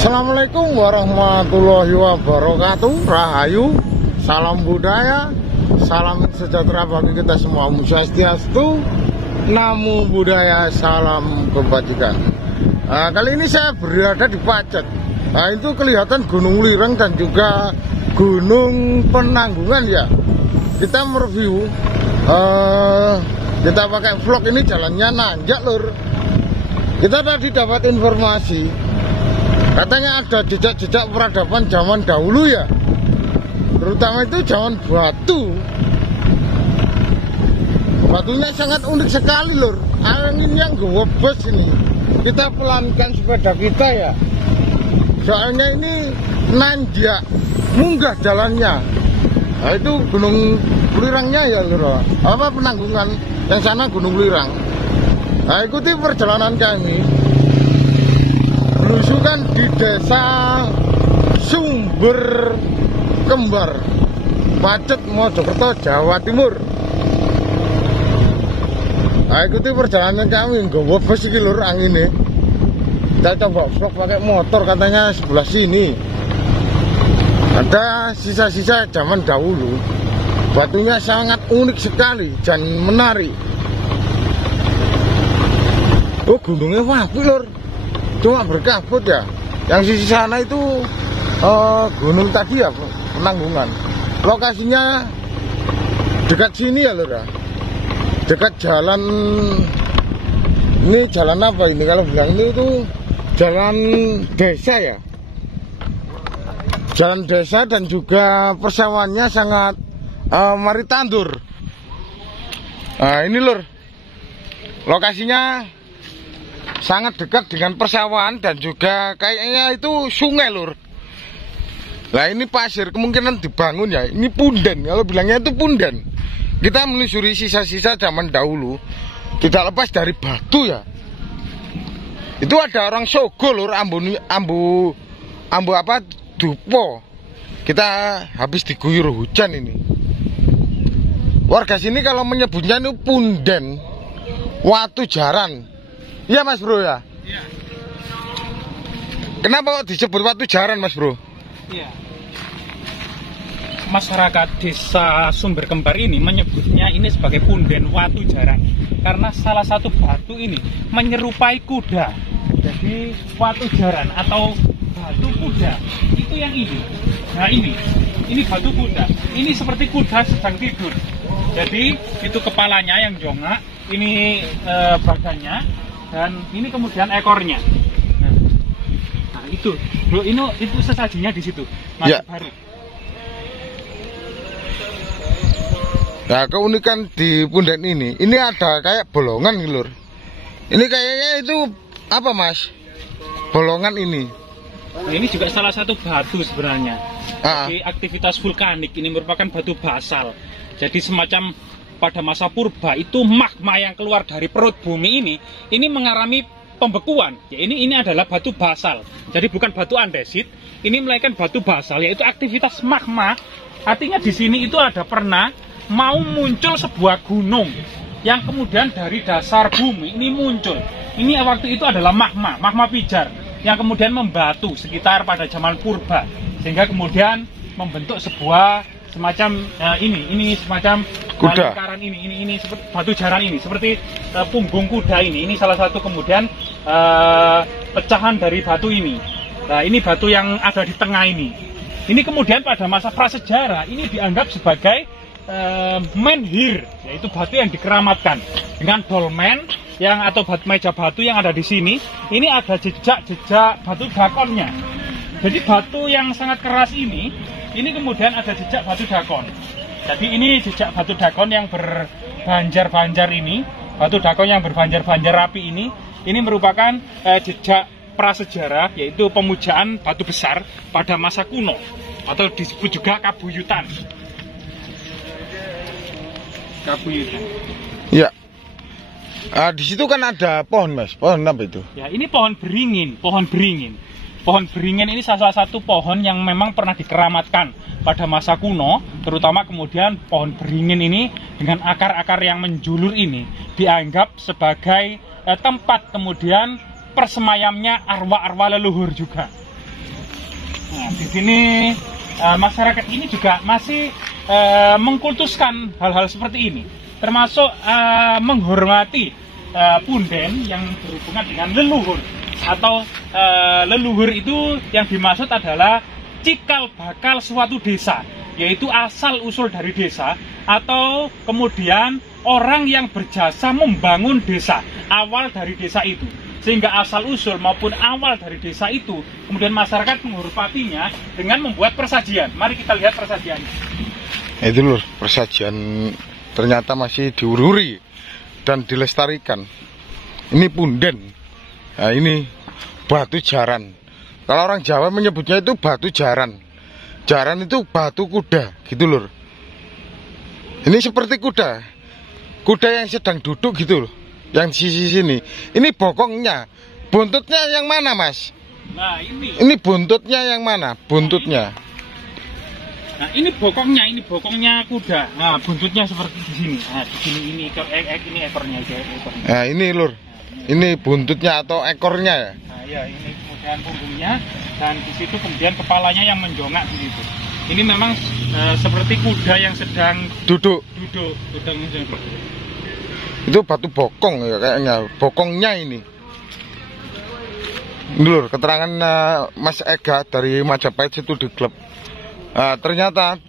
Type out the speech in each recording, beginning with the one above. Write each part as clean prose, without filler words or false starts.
Assalamualaikum warahmatullahi wabarakatuh. Rahayu, salam budaya, salam sejahtera bagi kita semua. Om Swastiastu, Namo Buddhaya, salam kebajikan. Kali ini saya berada di Pacet. Itu kelihatan Gunung Lireng dan juga Gunung Penanggungan ya. Kita mereview, kita pakai vlog ini jalannya nanjak lur. Kita tadi dapat informasi, katanya ada jejak-jejak peradaban zaman dahulu ya, terutama itu zaman batu. Batunya sangat unik sekali lur. Angin yang gewebes ini. Kita pelankan sepeda kita ya, soalnya ini nanjak, munggah jalannya. Nah, itu Gunung Lirangnya ya lur. Apa Penanggungan, yang sana Gunung Lirang. Nah, ikuti perjalanan kami belusukan di desa Sumber Kembar, Pacet, Mojokerto, Jawa Timur. Nah, ikuti perjalanan kami, nggak webes iki lur angin ini. Kita coba vlog pakai motor, katanya sebelah sini ada sisa-sisa zaman dahulu. Batunya sangat unik sekali dan menarik. Oh, gunungnya wapi lur, cuma berkabut ya. Yang sisi sana itu gunung tadi ya, Penanggungan. Lokasinya dekat sini ya lur ya, dekat jalan. Ini jalan apa ini kalau bilang ini itu jalan desa ya, jalan desa, dan juga persawahannya sangat maritandur. Nah ini lur, lokasinya sangat dekat dengan persawahan dan juga kayaknya itu sungai lur. Nah ini pasir, kemungkinan dibangun ya. Ini punden, kalau bilangnya itu punden. Kita menelusuri sisa-sisa zaman dahulu, tidak lepas dari batu ya. Itu ada orang Sogo lur, ambu apa, dupo. Kita habis diguyur hujan ini. Warga sini kalau menyebutnya itu punden, watu jaran. Iya mas bro ya? Iya. Kenapa kok disebut watu jaran mas bro? Iya. Masyarakat desa Sumber Kembar ini menyebutnya ini sebagai punden watu jaran, karena salah satu batu ini menyerupai kuda. Jadi watu jaran atau batu kuda itu yang ini. Nah ini batu kuda. Ini seperti kuda sedang tidur. Jadi itu kepalanya yang jongak, ini badannya, dan ini kemudian ekornya. Nah itu bro, itu sesajinya di situ masih ya. Baru. Nah keunikan di punden ini ada kayak bolongan nih lur. Ini kayaknya itu apa mas? Bolongan ini. Nah, ini juga salah satu batu sebenarnya. Jadi aktivitas vulkanik, ini merupakan batu basal. Jadi semacam pada masa purba itu magma yang keluar dari perut bumi ini mengalami pembekuan. Ya, ini adalah batu basal. Jadi bukan batu andesit, ini melainkan batu basal, yaitu aktivitas magma. Artinya di sini itu ada pernah mau muncul sebuah gunung yang kemudian dari dasar bumi ini muncul. Ini waktu itu adalah magma pijar yang kemudian membatu sekitar pada zaman purba, sehingga kemudian membentuk sebuah semacam ini semacam kuda. Lingkaran ini seperti batu jaran ini, seperti punggung kuda ini salah satu kemudian pecahan dari batu ini. Nah ini batu yang ada di tengah ini kemudian pada masa prasejarah ini dianggap sebagai menhir, yaitu batu yang dikeramatkan dengan dolmen yang atau meja batu yang ada di sini. Ini ada jejak batu dakonnya. Jadi batu yang sangat keras ini kemudian ada jejak batu dakon. Jadi ini jejak batu dakon yang berbanjar-banjar ini, batu dakon yang berbanjar-banjar rapi ini merupakan jejak prasejarah, yaitu pemujaan batu besar pada masa kuno atau disebut juga kabuyutan. Ya. Di situ kan ada pohon mas, pohon apa itu? Ya ini pohon beringin. Pohon beringin ini salah satu pohon yang memang pernah dikeramatkan pada masa kuno, terutama kemudian pohon beringin ini dengan akar-akar yang menjulur ini dianggap sebagai tempat kemudian persemayamnya arwah-arwah leluhur juga. Nah, di sini masyarakat ini juga masih mengkultuskan hal-hal seperti ini, termasuk menghormati punden yang berhubungan dengan leluhur, atau leluhur itu yang dimaksud adalah cikal bakal suatu desa, yaitu asal usul dari desa, atau kemudian orang yang berjasa membangun desa, awal dari desa itu. Sehingga asal usul maupun awal dari desa itu, kemudian masyarakat menghormatinya dengan membuat persajian. Mari kita lihat persajian. Itu lur, persajian ternyata masih diururi dan dilestarikan. Ini punden. Nah, ini batu jaran. Kalau orang Jawa menyebutnya itu batu jaran. Jaran itu batu kuda, gitu lur. Ini seperti kuda. Kuda yang sedang duduk gitu loh. Yang sisi sini, ini bokongnya, buntutnya yang mana mas? Nah ini buntutnya yang mana? Buntutnya. Nah ini bokongnya kuda. Nah buntutnya seperti di sini. Nah di sini ini ekornya. Nah ini lur, ini buntutnya atau ekornya ya? Nah ya ini kemudian punggungnya, dan di situ kemudian kepalanya yang menjongak di situ. Ini memang seperti kuda yang sedang duduk. Itu batu bokong ya kayaknya, bokongnya ini. Lur, keterangan Mas Ega dari Majapahit Studi Club. Ternyata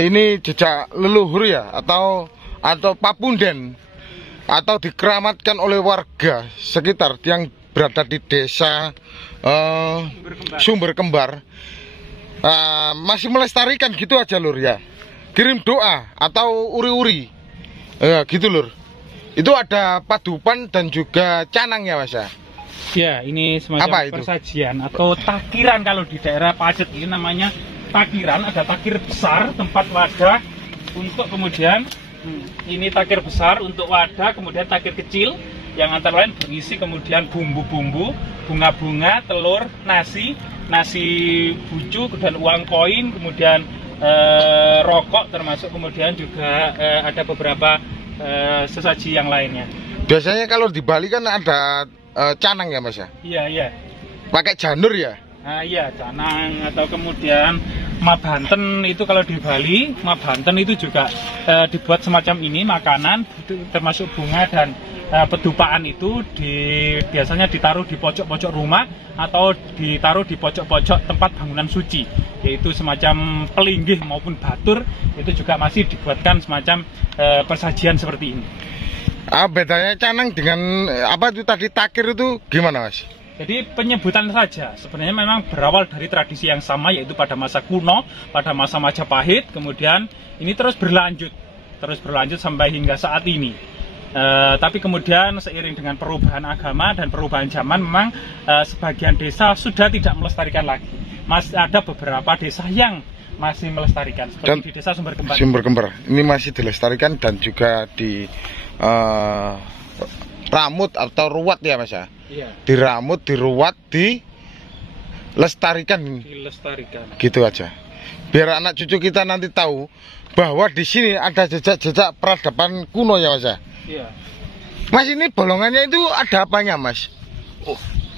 ini jejak leluhur ya, atau papunden, atau dikeramatkan oleh warga sekitar yang berada di desa Sumber Kembar. Masih melestarikan gitu aja lur ya. Kirim doa atau uri-uri. Gitu lur. Itu ada padupan dan juga canang ya mas ya? Ya, ini semacam persajian atau takiran. Kalau di daerah Pacet ini namanya takiran. Ada takir besar tempat wadah untuk kemudian ini takir besar untuk wadah, kemudian takir kecil yang antara lain berisi kemudian bumbu-bumbu, bunga-bunga, telur, nasi bucu, dan uang koin, kemudian rokok, termasuk kemudian juga ada beberapa sesaji yang lainnya. Biasanya kalau di Bali kan ada canang ya mas ya? Iya. Pakai janur ya? Nah iya, canang, atau kemudian mabanten. Itu kalau di Bali, mabanten itu juga dibuat semacam ini, makanan termasuk bunga dan pedupaan itu biasanya ditaruh di pojok-pojok rumah atau ditaruh di pojok-pojok tempat bangunan suci, yaitu semacam pelinggih maupun batur. Itu juga masih dibuatkan semacam persajian seperti ini. Bedanya canang dengan apa itu tadi takir itu gimana mas? Jadi penyebutan saja, sebenarnya memang berawal dari tradisi yang sama, yaitu pada masa kuno, pada masa Majapahit, kemudian ini terus berlanjut sampai hingga saat ini. Tapi kemudian seiring dengan perubahan agama dan perubahan zaman, memang sebagian desa sudah tidak melestarikan lagi. Masih ada beberapa desa yang masih melestarikan, seperti dan di desa Sumber Kembar. Ini masih dilestarikan dan juga di ramut atau ruat ya mas ya? Iya. Diramut, diruat, dilestarikan. Gitu aja. Biar anak cucu kita nanti tahu bahwa di sini ada jejak-jejak peradaban kuno ya mas ya? Iya. Mas ini bolongannya itu ada apanya mas?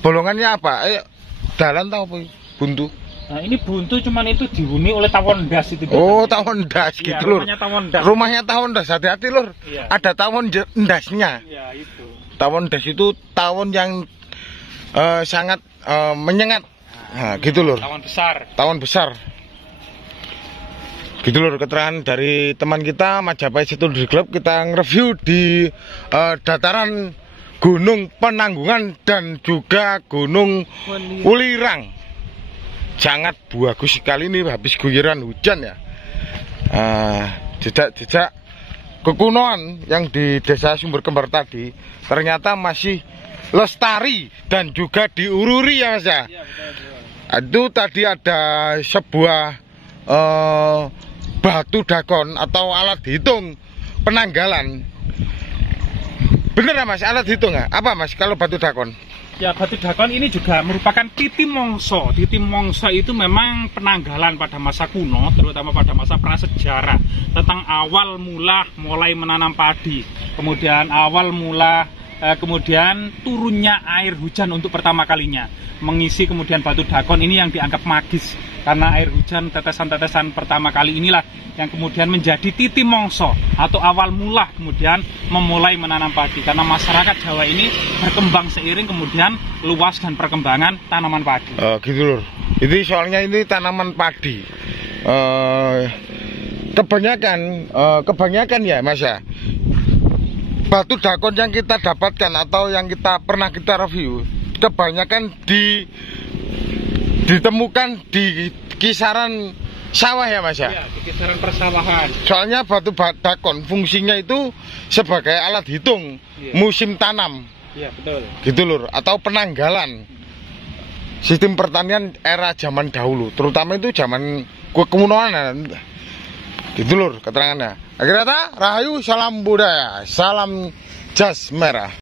Bolongannya apa? Dalan tahu apa? Buntu? Nah ini buntu, cuman itu dihuni oleh tawon das itu. Oh tawon das gitu ya, lur. Rumahnya tawon das, hati-hati lur. Ya. Ada tawon dasnya. Ya itu. Tawon das itu tawon yang sangat menyengat. Nah, gitu lur. Tawon besar. Gitu lur, keterangan dari teman kita Majapahit Studi Club. Kita nge-review di dataran Gunung Penanggungan dan juga Gunung Ulirang. Sangat bagus sekali ini, habis guyuran hujan ya. Jejak-jejak kekunoan yang di desa Sumber Kembar tadi ternyata masih lestari dan juga diururi ya mas ya. Itu tadi ada sebuah batu dakon atau alat hitung penanggalan. Bener ya mas, alat hitung ya? Apa mas kalau batu dakon? Ya, batu dakon ini juga merupakan titi mongso. Titi mongso itu memang penanggalan pada masa kuno, terutama pada masa prasejarah, tentang awal mula mulai menanam padi, kemudian awal mula kemudian turunnya air hujan untuk pertama kalinya mengisi kemudian Batu Dakon ini yang dianggap magis karena air hujan tetesan-tetesan pertama kali inilah yang kemudian menjadi titi mongso atau awal mula kemudian memulai menanam padi karena masyarakat Jawa ini berkembang seiring kemudian luas dan perkembangan tanaman padi. Gitu lur. Ini soalnya ini tanaman padi. Kebanyakan ya Mas ya. Batu Dakon yang kita dapatkan atau yang pernah kita review kebanyakan ditemukan di kisaran sawah ya Mas ya? Iya, di kisaran persawahan. Soalnya batu dakon fungsinya itu sebagai alat hitung musim tanam. Iya, betul. Gitu lur, atau penanggalan sistem pertanian era zaman dahulu, terutama itu zaman kekunoan. Gitu lur keterangannya. Akhirnya Rahayu, salam budaya, salam jas merah.